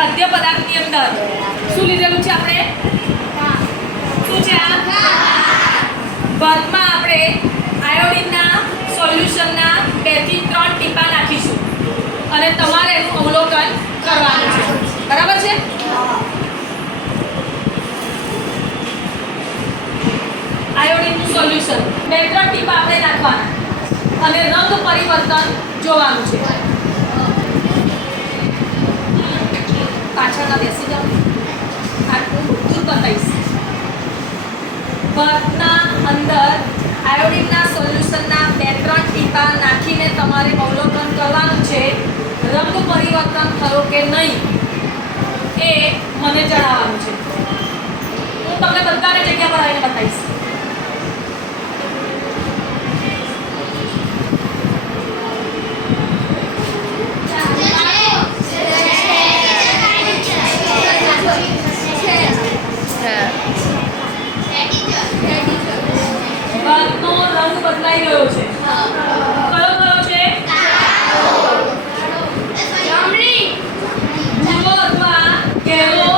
ખાદ્ય પદાર્થની અંદર શું લીધેલું છે આપણે? શું છે આ? ભાતમાં આપણે આયોડિનના સોલ્યુશનના 2 થી 3 ટીપા નાખીશું અને તમારે એનું અવલોકન કરવાનું છે. બરાબર છે? આયોડિનનું સોલ્યુશન 2-3 ટીપા આપણે નાખવાના અને રંગ પરિવર્તન જોવાનું છે. પાછળના બેસી જાઓ. આટલું બધું બતાવીશ. ભાતના અંદર આયોડિનના સોલ્યુશનના 2-3 ટીપા નાખીને તમારે અવલોકન કરવાનું છે. રંગ પરિવર્તન થયો કે નહીં એ મને જણાવવાનું છે. હું તમને બધાને જગ્યા પર આવીને બતાવીશ. ભાતનો રંગ બદલાઈ ગયો છે. કયો કયો છે? જાંબલી, ભૂરો અથવા ઘેરો,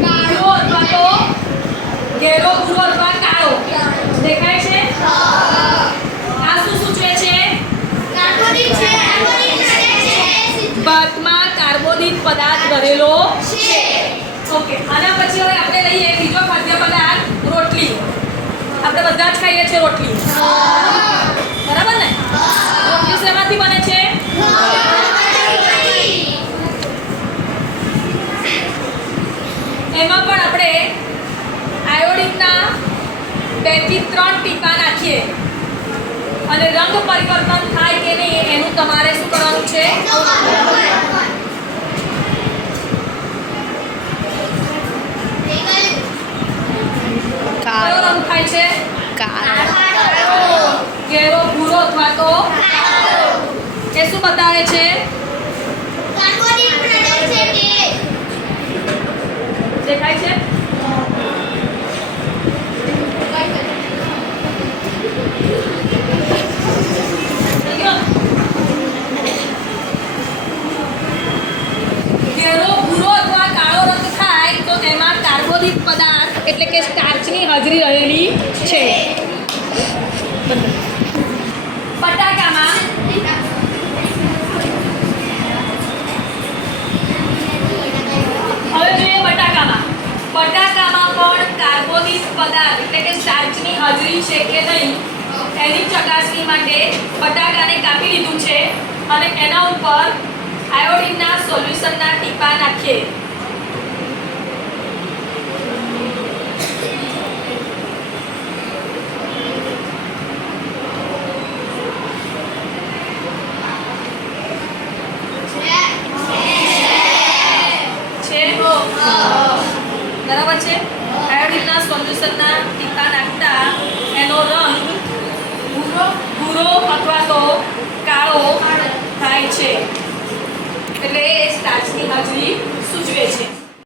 ભૂરો અથવા તો ઘેરો, ભૂરો અથવા કાળો દેખાય છે. આ શું સૂચવે છે? ભાતમાં કાર્બોદિત પદાર્થ રહેલો છે. ઓકે, આના પછી હવે આપણે લઈએ બીજો ખાદ્ય પદાર્થ, રોટલી. આપણે બધા જ ખાઈએ છીએ રોટલી. બરાબર ને? રોટલી શેમાંથી બને છે? એમાં પણ આપણે આયોડિનના 2 થી 3 ટીપા નાખીએ અને રંગ પરિવર્તન થાય કે નહીં એનું તમારે શું કરવાનું છે? કયો રંગ થાય છે? ઘેરો, ભૂરો અથવા તો એ શું બતાવે છે? દેખાય છે? ઘેરો, ભૂરો અથવા કાળો રંગ થાય તો એમાં કાર્બોદિત પદાર્થ એટલે કે સ્ટાર્ચની હાજરી રહેલી છે. બટાકામાં હવે જોઈએ બટાકામાં પણ કાર્બોદિત પદાર્થ એટલે કે સ્ટાર્ચની હાજરી છે કે નહીં એની ચકાસણી માટે બટાકાને કાપી લીધું છે અને એના ઉપર આયોડિનના સોલ્યુશનના ટીપા નાખીએ. બરાબર છે? આયોડિનના સોલ્યુશનના ટીપા નાખતા એનો રંગ ભૂરો અથવા તો કાળો થાય છે એટલે એ સ્ટાર્ચની હાજરી સૂચવે છે.